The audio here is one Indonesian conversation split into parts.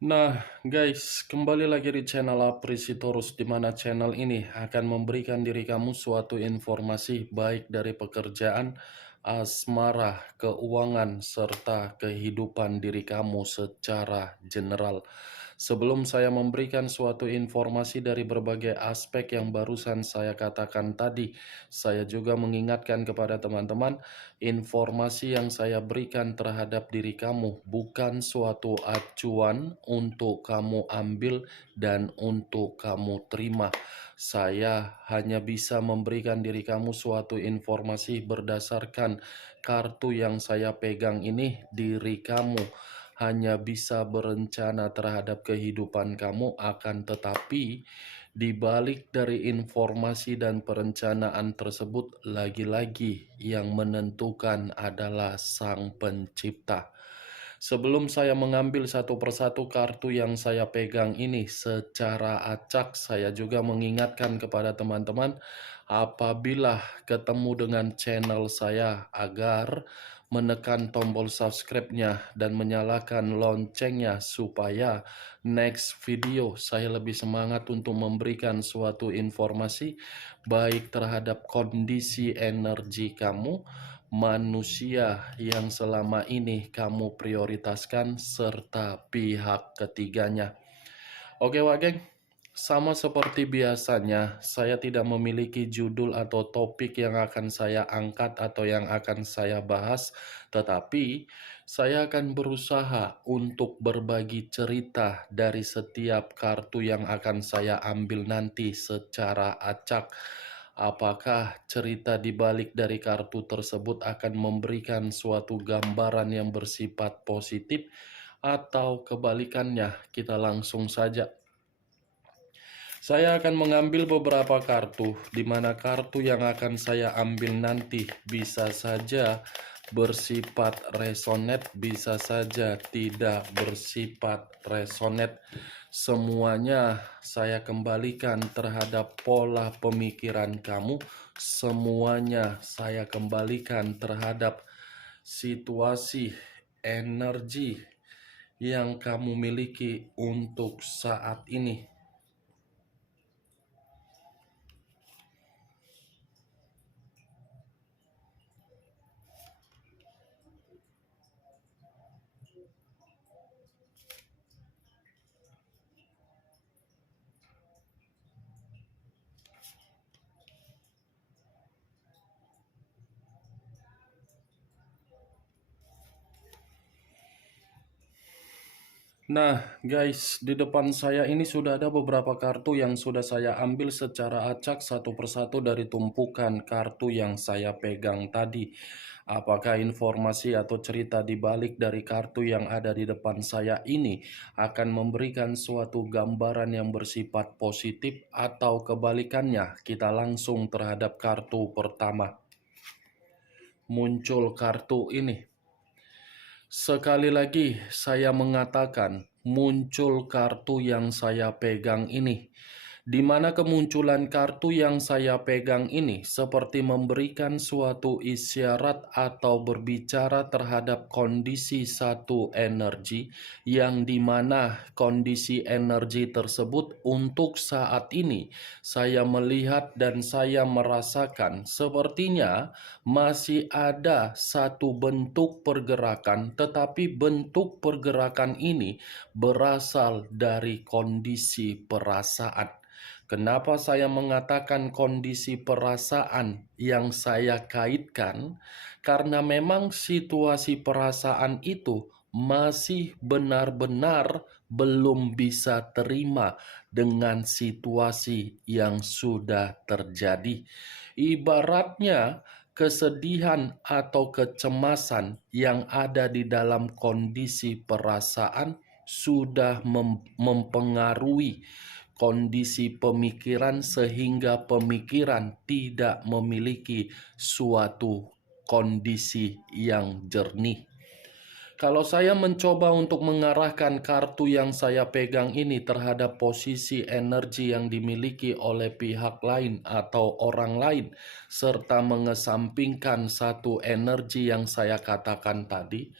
Nah, guys, kembali lagi di channel Aprisitorus, di mana channel ini akan memberikan diri kamu suatu informasi baik dari pekerjaan, asmara, keuangan, serta kehidupan diri kamu secara general. Sebelum saya memberikan suatu informasi dari berbagai aspek yang barusan saya katakan tadi, saya juga mengingatkan kepada teman-teman, informasi yang saya berikan terhadap diri kamu bukan suatu acuan untuk kamu ambil dan untuk kamu terima. Saya hanya bisa memberikan diri kamu suatu informasi berdasarkan kartu yang saya pegang ini. Diri kamu hanya bisa berencana terhadap kehidupan kamu, akan tetapi di balik dari informasi dan perencanaan tersebut, lagi-lagi yang menentukan adalah Sang Pencipta. Sebelum saya mengambil satu persatu kartu yang saya pegang ini secara acak, saya juga mengingatkan kepada teman-teman, apabila ketemu dengan channel saya, agar menekan tombol subscribe-nya dan menyalakan loncengnya supaya next video saya lebih semangat untuk memberikan suatu informasi baik terhadap kondisi energi kamu, manusia yang selama ini kamu prioritaskan, serta pihak ketiganya. Oke, Wak Geng. Sama seperti biasanya, saya tidak memiliki judul atau topik yang akan saya angkat atau yang akan saya bahas, tetapi saya akan berusaha untuk berbagi cerita dari setiap kartu yang akan saya ambil nanti secara acak. Apakah cerita di balik dari kartu tersebut akan memberikan suatu gambaran yang bersifat positif atau kebalikannya? Kita langsung saja. Saya akan mengambil beberapa kartu, di mana kartu yang akan saya ambil nanti bisa saja bersifat resonate, bisa saja tidak bersifat resonate. Semuanya saya kembalikan terhadap pola pemikiran kamu, semuanya saya kembalikan terhadap situasi energi yang kamu miliki untuk saat ini. Nah, guys, di depan saya ini sudah ada beberapa kartu yang sudah saya ambil secara acak satu persatu dari tumpukan kartu yang saya pegang tadi. Apakah informasi atau cerita di balik dari kartu yang ada di depan saya ini akan memberikan suatu gambaran yang bersifat positif atau kebalikannya? Kita langsung terhadap kartu pertama. Muncul kartu ini. Sekali lagi saya mengatakan, muncul kartu yang saya pegang ini. Di mana kemunculan kartu yang saya pegang ini seperti memberikan suatu isyarat atau berbicara terhadap kondisi satu energi, yang dimana kondisi energi tersebut untuk saat ini saya melihat dan saya merasakan sepertinya masih ada satu bentuk pergerakan, tetapi bentuk pergerakan ini berasal dari kondisi perasaan. Kenapa saya mengatakan kondisi perasaan yang saya kaitkan? Karena memang situasi perasaan itu masih benar-benar belum bisa terima dengan situasi yang sudah terjadi. Ibaratnya kesedihan atau kecemasan yang ada di dalam kondisi perasaan sudah mempengaruhi kondisi pemikiran, sehingga pemikiran tidak memiliki suatu kondisi yang jernih. Kalau saya mencoba untuk mengarahkan kartu yang saya pegang ini terhadap posisi energi yang dimiliki oleh pihak lain atau orang lain, serta mengesampingkan satu energi yang saya katakan tadi,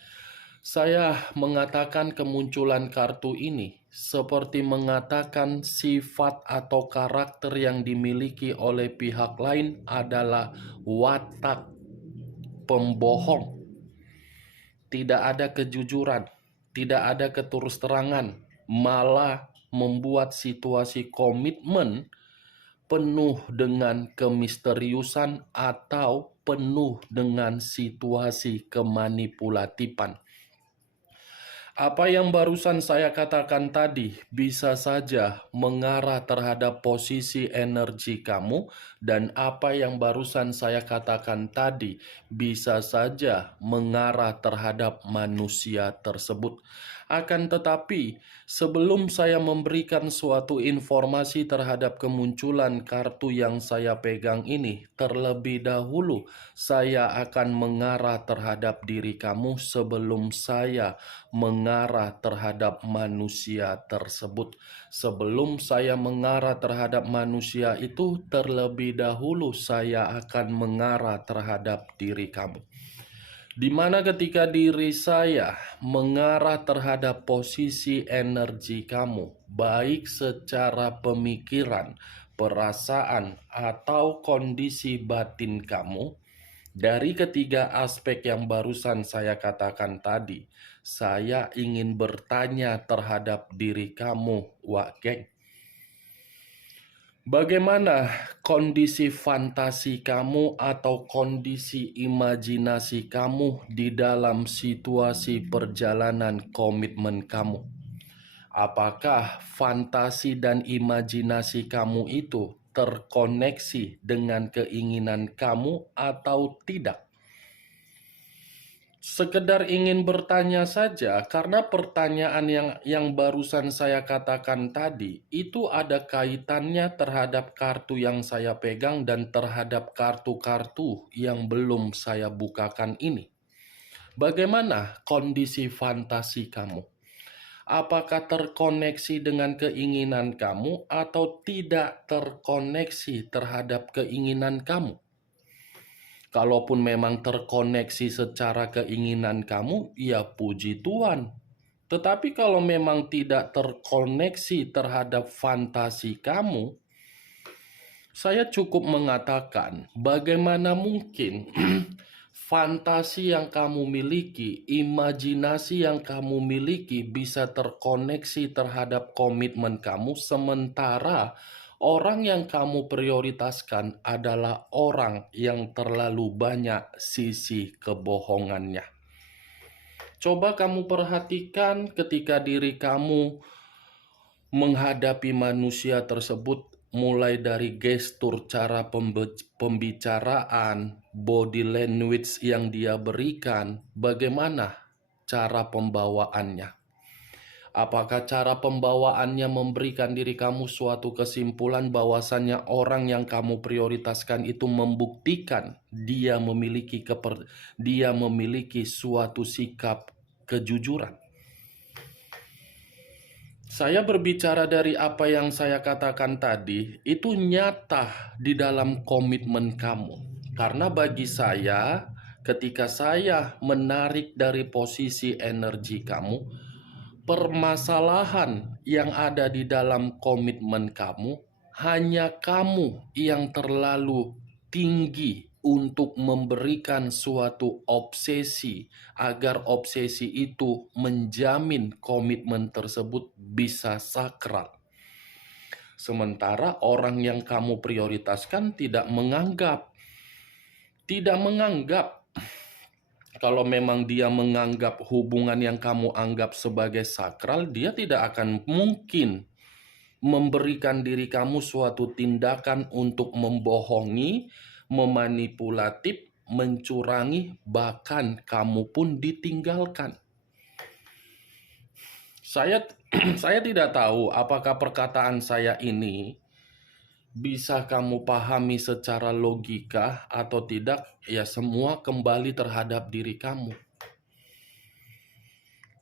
Saya mengatakan kemunculan kartu ini seperti mengatakan sifat atau karakter yang dimiliki oleh pihak lain adalah watak pembohong. Tidak ada kejujuran, tidak ada keterus-terangan, malah membuat situasi komitmen penuh dengan kemisteriusan atau penuh dengan situasi kemanipulatifan. Apa yang barusan saya katakan tadi bisa saja mengarah terhadap posisi energi kamu, dan apa yang barusan saya katakan tadi bisa saja mengarah terhadap manusia tersebut. Akan tetapi, sebelum saya memberikan suatu informasi terhadap kemunculan kartu yang saya pegang ini, terlebih dahulu saya akan mengarah terhadap diri kamu sebelum saya mengarah terhadap manusia tersebut. Sebelum saya mengarah terhadap manusia itu, terlebih dahulu saya akan mengarah terhadap diri kamu. Di mana ketika diri saya mengarah terhadap posisi energi kamu, baik secara pemikiran, perasaan, atau kondisi batin kamu, dari ketiga aspek yang barusan saya katakan tadi, saya ingin bertanya terhadap diri kamu, Wak Geng. Bagaimana kondisi fantasi kamu atau kondisi imajinasi kamu di dalam situasi perjalanan komitmen kamu? Apakah fantasi dan imajinasi kamu itu terkoneksi dengan keinginan kamu atau tidak? Sekedar ingin bertanya saja, karena pertanyaan yang barusan saya katakan tadi, itu ada kaitannya terhadap kartu yang saya pegang dan terhadap kartu-kartu yang belum saya bukakan ini. Bagaimana kondisi fantasi kamu? Apakah terkoneksi dengan keinginan kamu atau tidak terkoneksi terhadap keinginan kamu? Kalaupun memang terkoneksi secara keinginan kamu, ya puji Tuhan. Tetapi kalau memang tidak terkoneksi terhadap fantasi kamu, saya cukup mengatakan bagaimana mungkin fantasi yang kamu miliki, imajinasi yang kamu miliki bisa terkoneksi terhadap komitmen kamu, sementara orang yang kamu prioritaskan adalah orang yang terlalu banyak sisi kebohongannya. Coba kamu perhatikan ketika diri kamu menghadapi manusia tersebut, mulai dari gestur, cara pembicaraan, body language yang dia berikan, bagaimana cara pembawaannya. Apakah cara pembawaannya memberikan diri kamu suatu kesimpulan bahwasannya orang yang kamu prioritaskan itu membuktikan dia memiliki suatu sikap kejujuran? Saya berbicara dari apa yang saya katakan tadi, itu nyata di dalam komitmen kamu. Karena bagi saya, ketika saya menarik dari posisi energi kamu, permasalahan yang ada di dalam komitmen kamu, hanya kamu yang terlalu tinggi untuk memberikan suatu obsesi agar obsesi itu menjamin komitmen tersebut bisa sakral. Sementara orang yang kamu prioritaskan tidak menganggap. Kalau memang dia menganggap hubungan yang kamu anggap sebagai sakral, dia tidak akan mungkin memberikan diri kamu suatu tindakan untuk membohongi, memanipulatif, mencurangi, bahkan kamu pun ditinggalkan. Saya saya tidak tahu apakah perkataan saya ini bisa kamu pahami secara logika atau tidak, ya semua kembali terhadap diri kamu.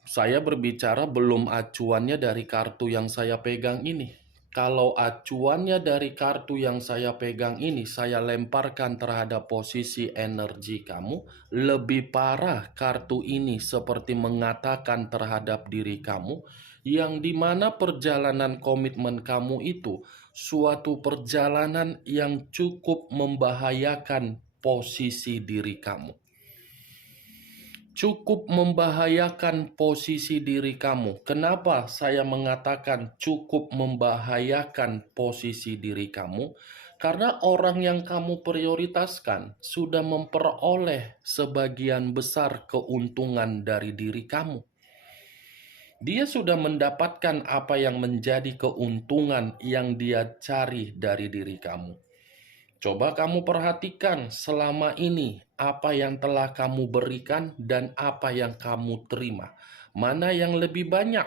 Saya berbicara belum acuannya dari kartu yang saya pegang ini. Kalau acuannya dari kartu yang saya pegang ini, saya lemparkan terhadap posisi energi kamu, lebih parah kartu ini seperti mengatakan terhadap diri kamu, yang dimana perjalanan komitmen kamu itu suatu perjalanan yang cukup membahayakan posisi diri kamu. Cukup membahayakan posisi diri kamu. Kenapa saya mengatakan cukup membahayakan posisi diri kamu? Karena orang yang kamu prioritaskan sudah memperoleh sebagian besar keuntungan dari diri kamu. Dia sudah mendapatkan apa yang menjadi keuntungan yang dia cari dari diri kamu. Coba kamu perhatikan selama ini apa yang telah kamu berikan dan apa yang kamu terima. Mana yang lebih banyak?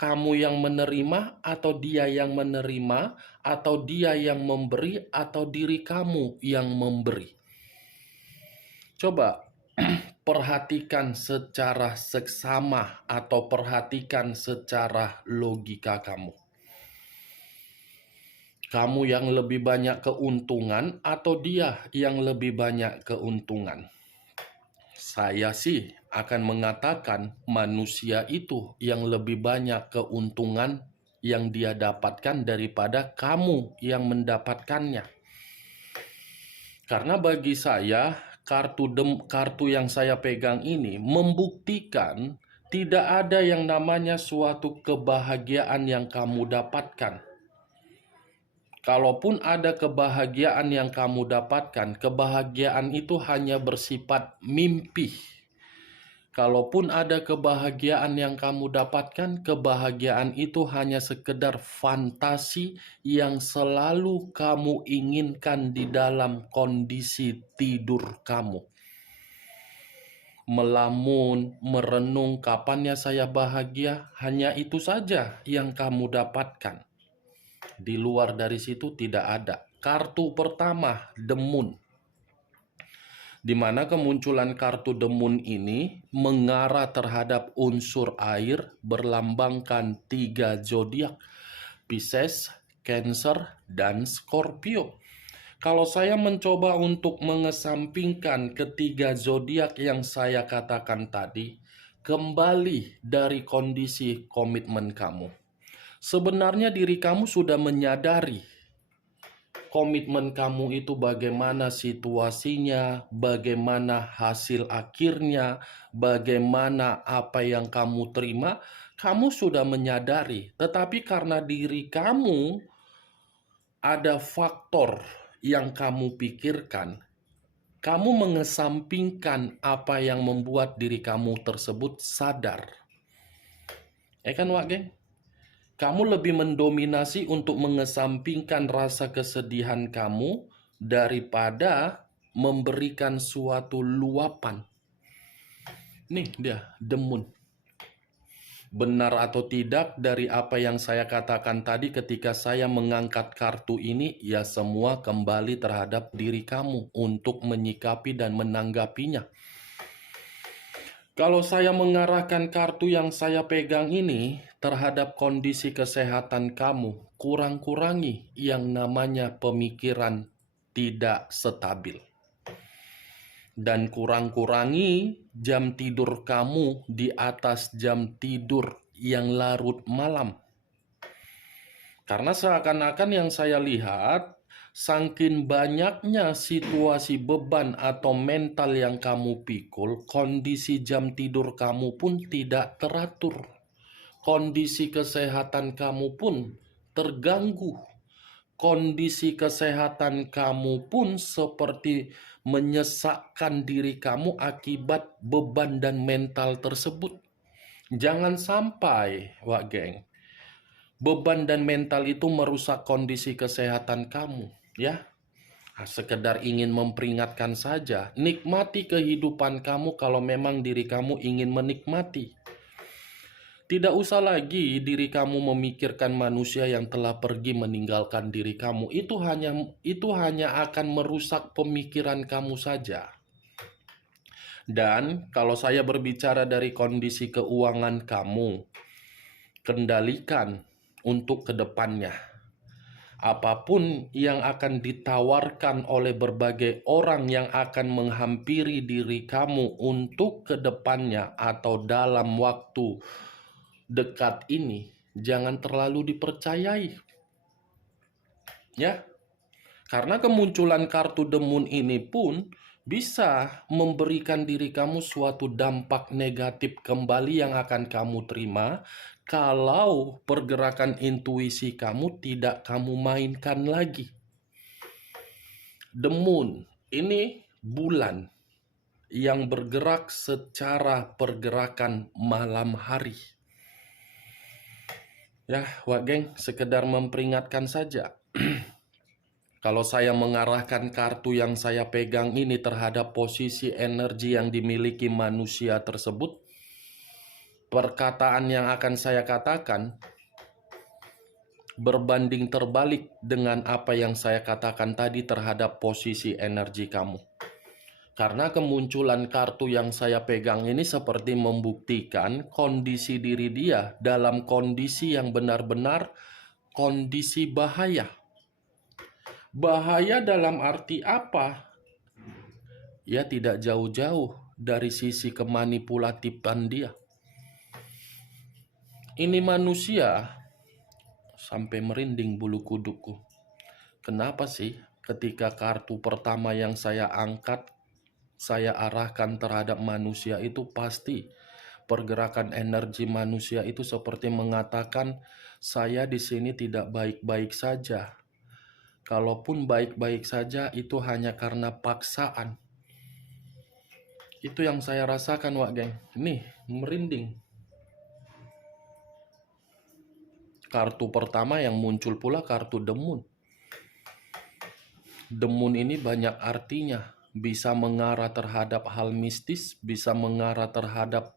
Kamu yang menerima atau dia yang menerima atau dia yang memberi atau diri kamu yang memberi? Coba perhatikan secara seksama atau perhatikan secara logika kamu. Kamu yang lebih banyak keuntungan atau dia yang lebih banyak keuntungan? Saya sih akan mengatakan manusia itu yang lebih banyak keuntungan yang dia dapatkan daripada kamu yang mendapatkannya. Karena bagi saya, kartu yang saya pegang ini membuktikan tidak ada yang namanya suatu kebahagiaan yang kamu dapatkan. Kalaupun ada kebahagiaan yang kamu dapatkan, kebahagiaan itu hanya bersifat mimpi. Kalaupun ada kebahagiaan yang kamu dapatkan, kebahagiaan itu hanya sekedar fantasi yang selalu kamu inginkan di dalam kondisi tidur kamu. Melamun, merenung kapannya saya bahagia, hanya itu saja yang kamu dapatkan. Di luar dari situ tidak ada. Kartu pertama, The Moon. Di mana kemunculan kartu The Moon ini mengarah terhadap unsur air berlambangkan 3 zodiak, Pisces, Cancer, dan Scorpio. Kalau saya mencoba untuk mengesampingkan ketiga zodiak yang saya katakan tadi, kembali dari kondisi komitmen kamu. Sebenarnya diri kamu sudah menyadari komitmen kamu itu bagaimana situasinya, bagaimana hasil akhirnya, bagaimana apa yang kamu terima, kamu sudah menyadari. Tetapi karena diri kamu ada faktor yang kamu pikirkan, kamu mengesampingkan apa yang membuat diri kamu tersebut sadar. Kan Wak geng? Kamu lebih mendominasi untuk mengesampingkan rasa kesedihan kamu daripada memberikan suatu luapan. Nih dia, The Moon. Benar atau tidak dari apa yang saya katakan tadi ketika saya mengangkat kartu ini, ya semua kembali terhadap diri kamu untuk menyikapi dan menanggapinya. Kalau saya mengarahkan kartu yang saya pegang ini terhadap kondisi kesehatan kamu, kurang-kurangi yang namanya pemikiran tidak stabil. Dan kurang-kurangi jam tidur kamu di atas jam tidur yang larut malam. Karena seakan-akan yang saya lihat, saking banyaknya situasi beban atau mental yang kamu pikul, kondisi jam tidur kamu pun tidak teratur. Kondisi kesehatan kamu pun terganggu. Kondisi kesehatan kamu pun seperti menyesakkan diri kamu akibat beban dan mental tersebut. Jangan sampai, Wak geng, beban dan mental itu merusak kondisi kesehatan kamu, ya. Sekedar ingin memperingatkan saja, nikmati kehidupan kamu kalau memang diri kamu ingin menikmati. Tidak usah lagi diri kamu memikirkan manusia yang telah pergi meninggalkan diri kamu. Itu hanya akan merusak pemikiran kamu saja. Dan kalau saya berbicara dari kondisi keuangan kamu, kendalikan untuk kedepannya. Apapun yang akan ditawarkan oleh berbagai orang yang akan menghampiri diri kamu untuk kedepannya atau dalam waktu dekat ini, jangan terlalu dipercayai. Ya, karena kemunculan kartu The Moon ini pun bisa memberikan diri kamu suatu dampak negatif kembali yang akan kamu terima kalau pergerakan intuisi kamu tidak kamu mainkan lagi. The Moon ini bulan yang bergerak secara pergerakan malam hari. Ya, Wak Geng, sekedar memperingatkan saja. Kalau saya mengarahkan kartu yang saya pegang ini terhadap posisi energi yang dimiliki manusia tersebut, perkataan yang akan saya katakan berbanding terbalik dengan apa yang saya katakan tadi terhadap posisi energi kamu. Karena kemunculan kartu yang saya pegang ini seperti membuktikan kondisi diri dia dalam kondisi yang benar-benar kondisi bahaya. Bahaya dalam arti apa? Ya tidak jauh-jauh dari sisi kemanipulatifan dia. Ini manusia sampai merinding bulu kuduku. Kenapa sih ketika kartu pertama yang saya angkat, saya arahkan terhadap manusia itu pasti pergerakan energi manusia itu seperti mengatakan saya di sini tidak baik-baik saja. Kalaupun baik-baik saja itu hanya karena paksaan. Itu yang saya rasakan, Wak Geng. Nih, merinding. Kartu pertama yang muncul pula kartu The Moon. The Moon ini banyak artinya. Bisa mengarah terhadap hal mistis, bisa mengarah terhadap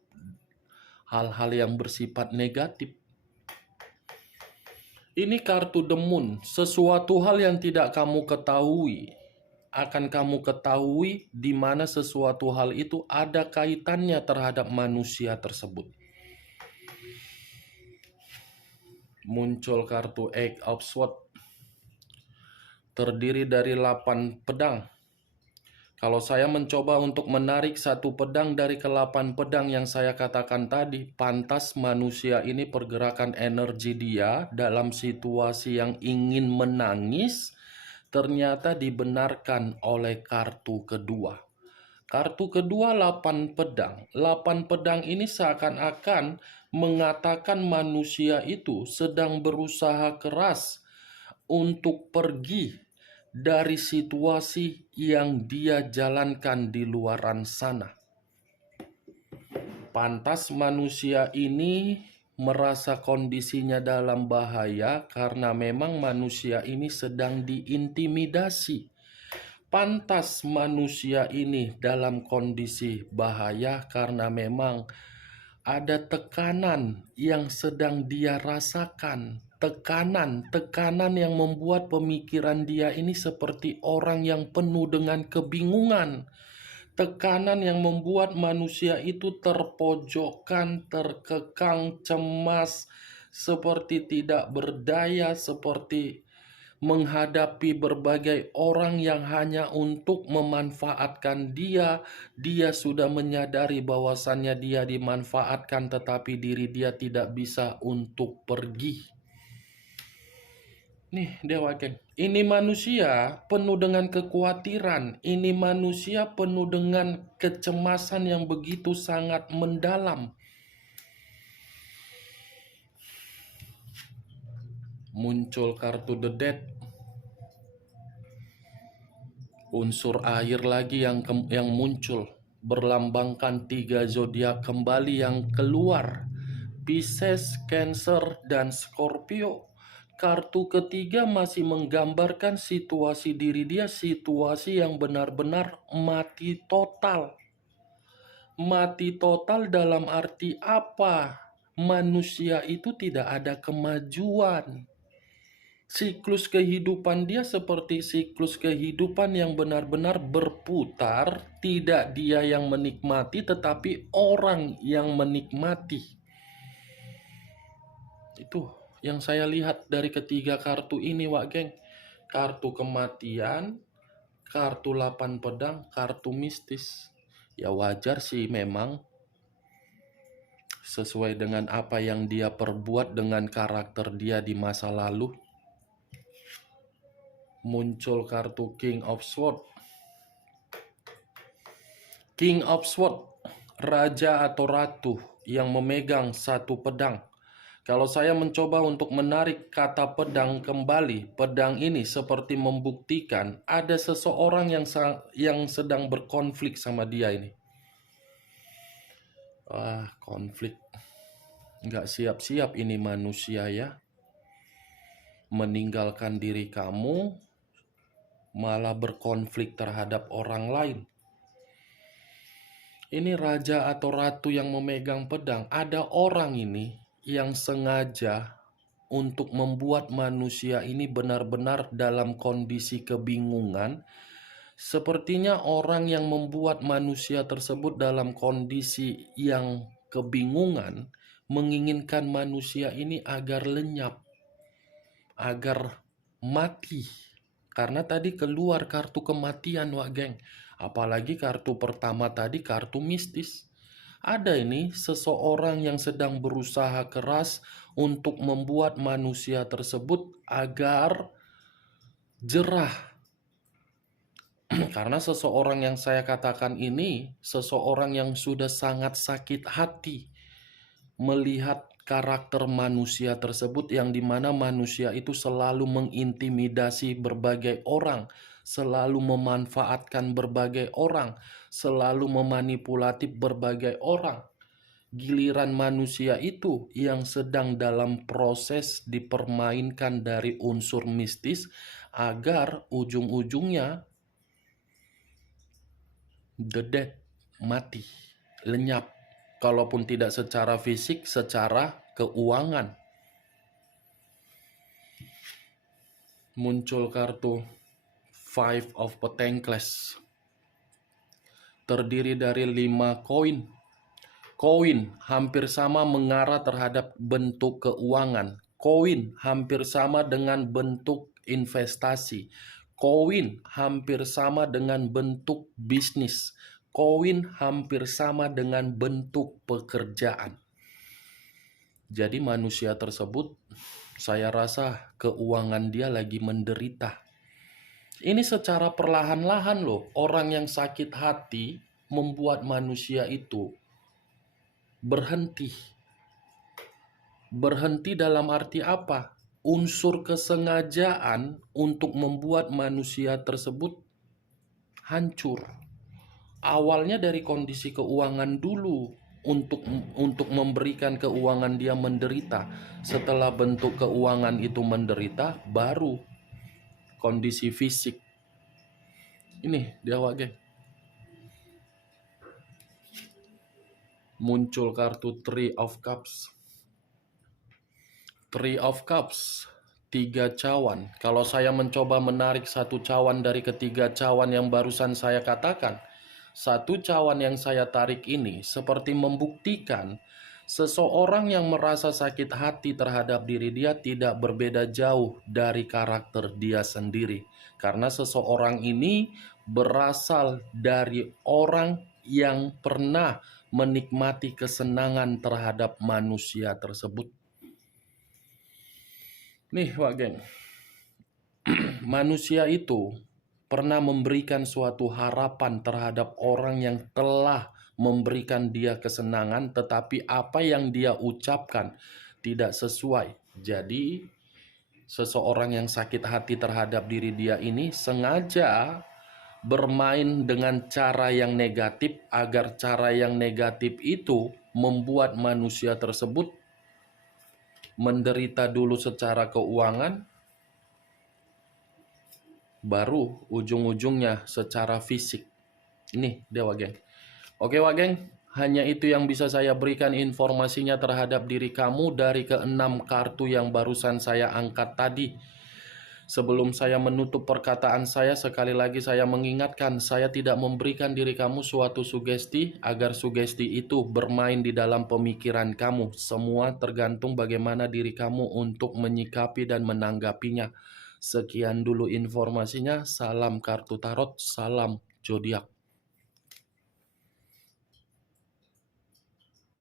hal-hal yang bersifat negatif. Ini kartu The Moon, sesuatu hal yang tidak kamu ketahui akan kamu ketahui di mana sesuatu hal itu ada kaitannya terhadap manusia tersebut. Muncul kartu Eight of Swords, terdiri dari 8 pedang. Kalau saya mencoba untuk menarik satu pedang dari ke-8 pedang yang saya katakan tadi, pantas manusia ini pergerakan energi dia dalam situasi yang ingin menangis, ternyata dibenarkan oleh kartu kedua. Kartu kedua 8 pedang. 8 pedang ini seakan-akan mengatakan manusia itu sedang berusaha keras untuk pergi dari situasi yang dia jalankan di luaran sana. Pantas manusia ini merasa kondisinya dalam bahaya karena memang manusia ini sedang diintimidasi. Pantas manusia ini dalam kondisi bahaya karena memang ada tekanan yang sedang dia rasakan. Tekanan yang membuat pemikiran dia ini seperti orang yang penuh dengan kebingungan. Tekanan yang membuat manusia itu terpojokkan, terkekang, cemas, seperti tidak berdaya, seperti menghadapi berbagai orang yang hanya untuk memanfaatkan dia. Dia sudah menyadari bahwasannya dia dimanfaatkan, tetapi diri dia tidak bisa untuk pergi. Nih Dewa Geng, ini manusia penuh dengan kekhawatiran. Ini manusia penuh dengan kecemasan yang begitu sangat mendalam. Muncul kartu The Dead. Unsur air lagi yang muncul, berlambangkan 3 zodiak kembali yang keluar. Pisces, Cancer, dan Scorpio. Kartu ketiga masih menggambarkan situasi diri dia, situasi yang benar-benar mati total. Mati total dalam arti apa? Manusia itu tidak ada kemajuan. Siklus kehidupan dia seperti siklus kehidupan yang benar-benar berputar, tidak dia yang menikmati tetapi orang yang menikmati. Itu yang saya lihat dari ketiga kartu ini, Wak geng. Kartu kematian, kartu 8 pedang, kartu mistis. Ya wajar sih memang, sesuai dengan apa yang dia perbuat dengan karakter dia di masa lalu. Muncul kartu King of Swords. King of Swords, raja atau ratu yang memegang satu pedang. Kalau saya mencoba untuk menarik kata pedang kembali, pedang ini seperti membuktikan ada seseorang yang sedang berkonflik sama dia ini. Konflik. Nggak siap-siap ini manusia ya. Meninggalkan diri kamu, malah berkonflik terhadap orang lain. Ini raja atau ratu yang memegang pedang. Ada orang ini yang sengaja untuk membuat manusia ini benar-benar dalam kondisi kebingungan. Sepertinya orang yang membuat manusia tersebut dalam kondisi yang kebingungan menginginkan manusia ini agar lenyap, agar mati. Karena tadi keluar kartu kematian, Wak geng. Apalagi kartu pertama tadi kartu mistis. Ada ini seseorang yang sedang berusaha keras untuk membuat manusia tersebut agar jerah. Karena seseorang yang saya katakan ini, seseorang yang sudah sangat sakit hati melihat karakter manusia tersebut, yang dimana manusia itu selalu mengintimidasi berbagai orang, selalu memanfaatkan berbagai orang, selalu memanipulatif berbagai orang. Giliran manusia itu yang sedang dalam proses dipermainkan dari unsur mistis agar ujung-ujungnya dead, mati, lenyap. Kalaupun tidak secara fisik, secara keuangan. Muncul kartu Five of Pentacles. Terdiri dari 5 koin. Koin hampir sama mengarah terhadap bentuk keuangan. Koin hampir sama dengan bentuk investasi. Koin hampir sama dengan bentuk bisnis. Koin hampir sama dengan bentuk pekerjaan. Jadi manusia tersebut, saya rasa keuangan dia lagi menderita. Ini secara perlahan-lahan loh, orang yang sakit hati membuat manusia itu berhenti. Berhenti dalam arti apa? Unsur kesengajaan untuk membuat manusia tersebut hancur. Awalnya dari kondisi keuangan dulu, untuk memberikan keuangan dia menderita. Setelah bentuk keuangan itu menderita, baru kondisi fisik. Ini dia, Wak geng. Muncul kartu Three of Cups. Three of Cups, 3 cawan. Kalau saya mencoba menarik satu cawan dari ketiga cawan yang barusan saya katakan, satu cawan yang saya tarik ini seperti membuktikan seseorang yang merasa sakit hati terhadap diri dia tidak berbeda jauh dari karakter dia sendiri. Karena seseorang ini berasal dari orang yang pernah menikmati kesenangan terhadap manusia tersebut. Nih, Wak geng, manusia itu pernah memberikan suatu harapan terhadap orang yang telah memberikan dia kesenangan, tetapi apa yang dia ucapkan tidak sesuai. Jadi, seseorang yang sakit hati terhadap diri dia ini sengaja bermain dengan cara yang negatif, agar cara yang negatif itu membuat manusia tersebut menderita dulu secara keuangan, baru ujung-ujungnya secara fisik. Ini dia, Wak geng. Oke, Wak geng, hanya itu yang bisa saya berikan informasinya terhadap diri kamu dari ke-6 kartu yang barusan saya angkat tadi. Sebelum saya menutup perkataan saya, sekali lagi saya mengingatkan, saya tidak memberikan diri kamu suatu sugesti agar sugesti itu bermain di dalam pemikiran kamu. Semua tergantung bagaimana diri kamu untuk menyikapi dan menanggapinya. Sekian dulu informasinya. Salam kartu tarot, salam zodiak.